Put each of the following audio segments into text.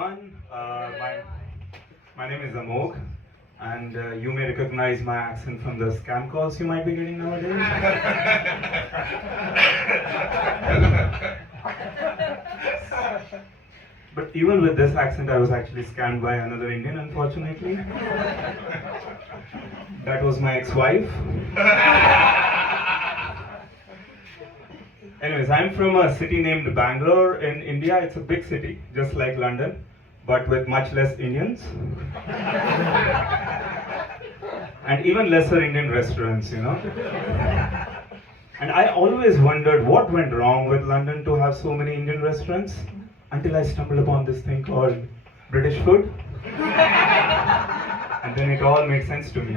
everyone. My name is Amog, and you may recognize my accent from the scam calls you might be getting nowadays. But even with this accent, I was actually scammed by another Indian, unfortunately. That was my ex-wife. Anyways, I'm from a city named Bangalore in India. It's a big city, just like London, but with much less Indians. And even lesser Indian restaurants, you know. And I always wondered what went wrong with London to have so many Indian restaurants, until I stumbled upon this thing called British food. And then it all made sense to me.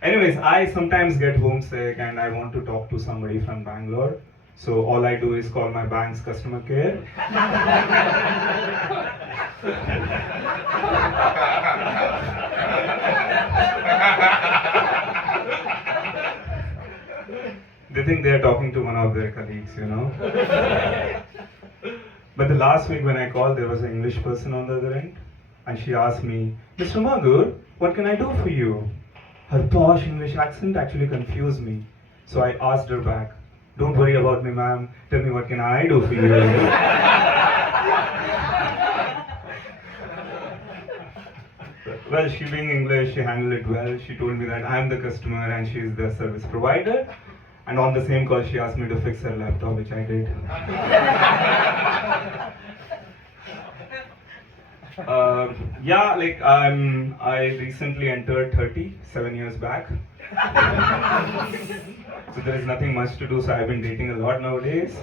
Anyways, I sometimes get homesick and I want to talk to somebody from Bangalore. So all I do is call my bank's customer care. They think they're talking to one of their colleagues, you know. But the last week when I called, there was an English person on the other end. And she asked me, "Mr. Magur, what can I do for you?" Her posh English accent actually confused me. So I asked her back, "Don't worry about me, ma'am. Tell me, what can I do for you?" Well, she being English, she handled it well. She told me that I'm the customer and she's the service provider. And on the same call, she asked me to fix her laptop, which I did. I recently entered 30, 7 years back. So there is nothing much to do, so I've been dating a lot nowadays.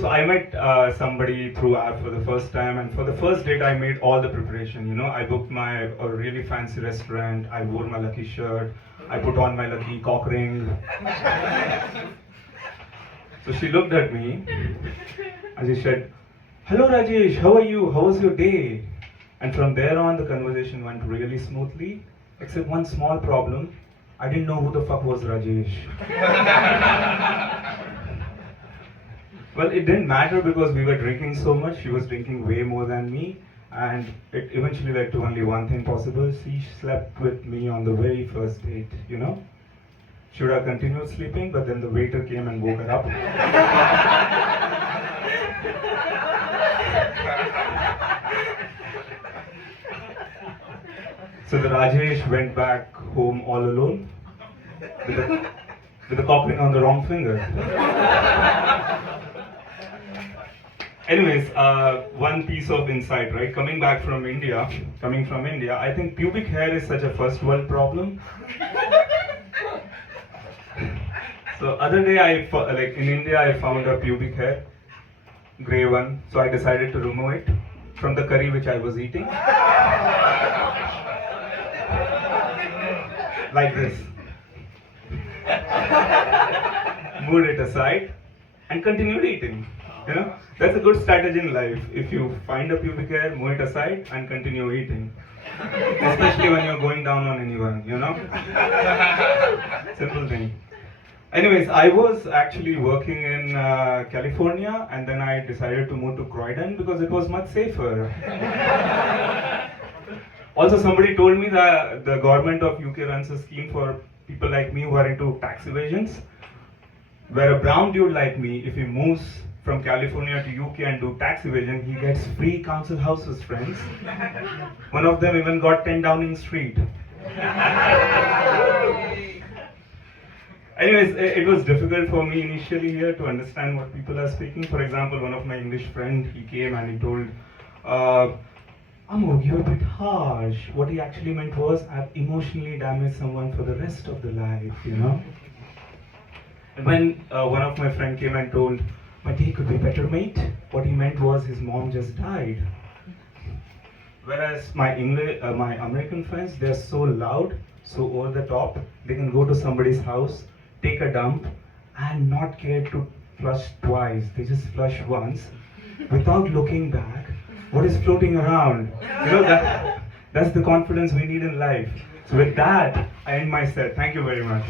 So I met somebody through app for the first time, and for the first date I made all the preparation. You know, I booked a really fancy restaurant, I wore my lucky shirt, I put on my lucky cock ring. So she looked at me and she said, "Hello Rajesh, how are you? How was your day?" And from there on the conversation went really smoothly, except one small problem. I didn't know who the fuck was Rajesh. Well, it didn't matter because we were drinking so much. She was drinking way more than me. And it eventually led to only one thing possible. She slept with me on the very first date, you know. Should have continued sleeping, but then the waiter came and woke her up. So the Rajesh went back home all alone with a cock ring on the wrong finger. Anyways, one piece of insight, right? Coming from India, I think pubic hair is such a first world problem. So other day, in India, I found a pubic hair, grey one. So I decided to remove it from the curry which I was eating. Like this. Moved it aside and continued eating. You know, that's a good strategy in life. If you find a pubic hair, move it aside and continue eating. Especially when you're going down on anyone, you know. Simple thing. Anyways, I was actually working in California, and then I decided to move to Croydon because it was much safer. Also, somebody told me that the government of UK runs a scheme for people like me who are into tax evasions, where a brown dude like me, if he moves from California to UK and do tax evasion, he gets free council houses, friends. One of them even got 10 Downing Street. Anyways, it was difficult for me initially here to understand what people are speaking. For example, one of my English friends, he came and he told, "Amog, you're a bit harsh." What he actually meant was, "I've emotionally damaged someone for the rest of the life, you know." And when one of my friends came and told, "My day could be better, mate," what he meant was his mom just died. Whereas my American friends, they're so loud, so over the top, they can go to somebody's house, take a dump, and not care to flush twice. They just flush once, without looking back. What is floating around? You know, that's the confidence we need in life. So with that, I end my set. Thank you very much.